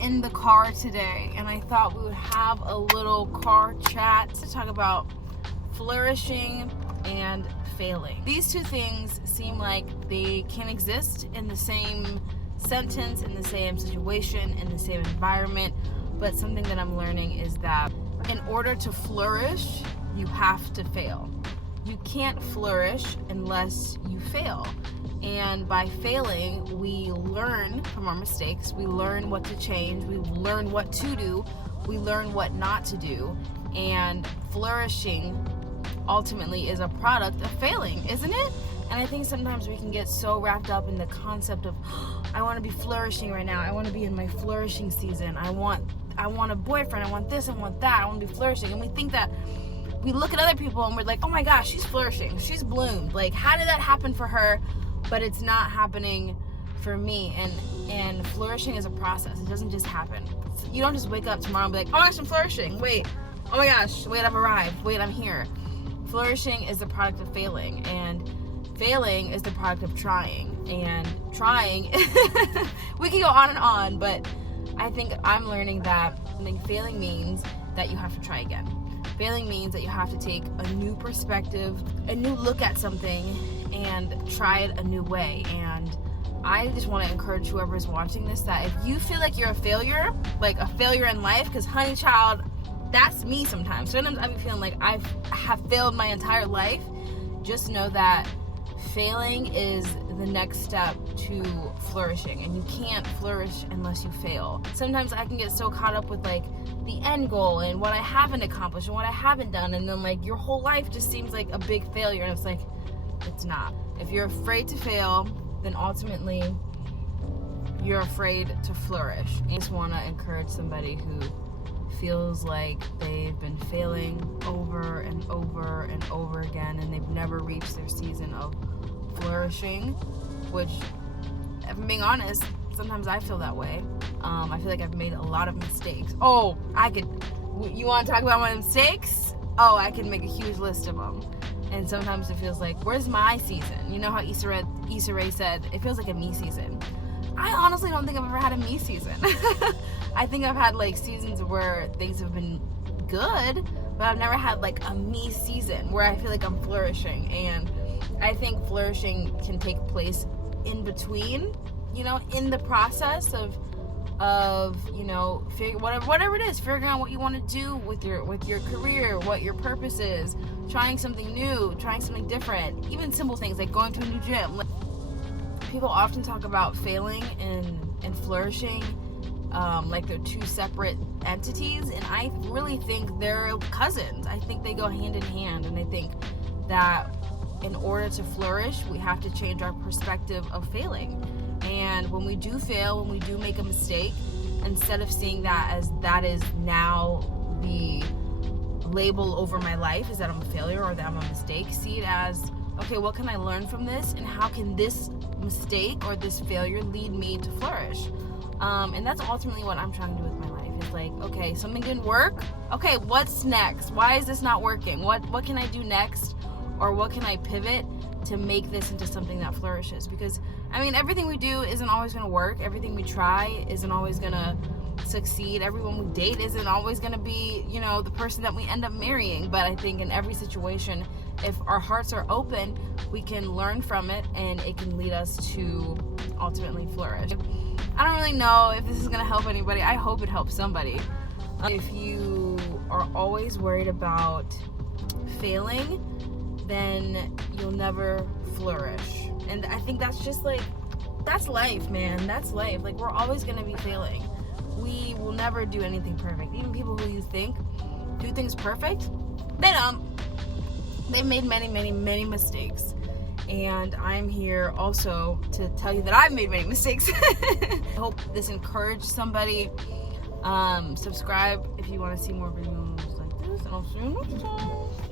in the car today, and I thought we would have a little car chat to talk about flourishing and failing. These two things seem like they can exist in the same sentence, in the same situation, in the same environment, but something that I'm learning is that in order to flourish, you have to fail. You can't flourish unless you fail. And by failing, we learn from our mistakes. We learn what to change. We learn what to do. We learn what not to do. And flourishing ultimately is a product of failing, isn't it? And I think sometimes we can get so wrapped up in the concept of, I want to be flourishing right now. I want to be in my flourishing season. I want a boyfriend. I want this. I want that. I want to be flourishing. And we think that we look at other people and we're like, oh my gosh, she's flourishing. She's bloomed. Like, how did that happen for her? But it's not happening for me. And flourishing is a process. It doesn't just happen. You don't just wake up tomorrow and be like, oh my gosh, I'm flourishing. Wait, oh my gosh, wait, I've arrived. Wait, I'm here. Flourishing is the product of failing, and failing is the product of trying. And trying, we can go on, but I think I'm learning that failing means that you have to try again. Failing means that you have to take a new perspective, a new look at something, and try it a new way. And I just want to encourage whoever's watching this that if you feel like you're a failure in life, because honey child, that's me sometimes. Sometimes I be feeling like I have failed my entire life. Just know that failing is the next step to flourishing, and you can't flourish unless you fail. Sometimes I can get so caught up with like the end goal and what I haven't accomplished and what I haven't done, and then like your whole life just seems like a big failure, and it's like, it's not. If you're afraid to fail, then ultimately you're afraid to flourish. I just want to encourage somebody who feels like they've been failing over and over and over again, and they've never reached their season of flourishing, which, if I'm being honest, sometimes I feel that way. I feel like I've made a lot of mistakes. You want to talk about my mistakes? I can make a huge list of them. And sometimes it feels like, where's my season? You know how Issa Rae said, it feels like a me season. I honestly don't think I've ever had a me season. I think I've had like seasons where things have been good, but I've never had like a me season where I feel like I'm flourishing. And I think flourishing can take place in between, in the process of whatever it is, figuring out what you want to do with your career, what your purpose is, trying something new, trying something different, even simple things like going to a new gym. People often talk about failing and flourishing like they're two separate entities, and I really think they're cousins. I think they go hand in hand, and I think that in order to flourish, we have to change our perspective of failing. And when we do fail, when we do make a mistake, instead of seeing that as that is now the label over my life, is that I'm a failure or that I'm a mistake, see it as, okay, what can I learn from this, and how can this mistake or this failure lead me to flourish? And that's ultimately what I'm trying to do with my life. It's like, okay, something didn't work. Okay, what's next? Why is this not working? What can I do next? Or what can I pivot to make this into something that flourishes? Because, everything we do isn't always going to work. Everything we try isn't always going to succeed. Everyone we date isn't always going to be, the person that we end up marrying. But I think in every situation, if our hearts are open, we can learn from it, and it can lead us to ultimately flourish. I don't really know if this is going to help anybody. I hope it helps somebody. If you are always worried about failing, then you'll never flourish. And I think that's just like, that's life, man. That's life. Like, we're always going to be failing. We will never do anything perfect. Even people who you think do things perfect, they don't. They've made many, many, many mistakes. And I'm here also to tell you that I've made many mistakes. I hope this encouraged somebody. Subscribe if you want to see more videos like this, and I'll see you next time.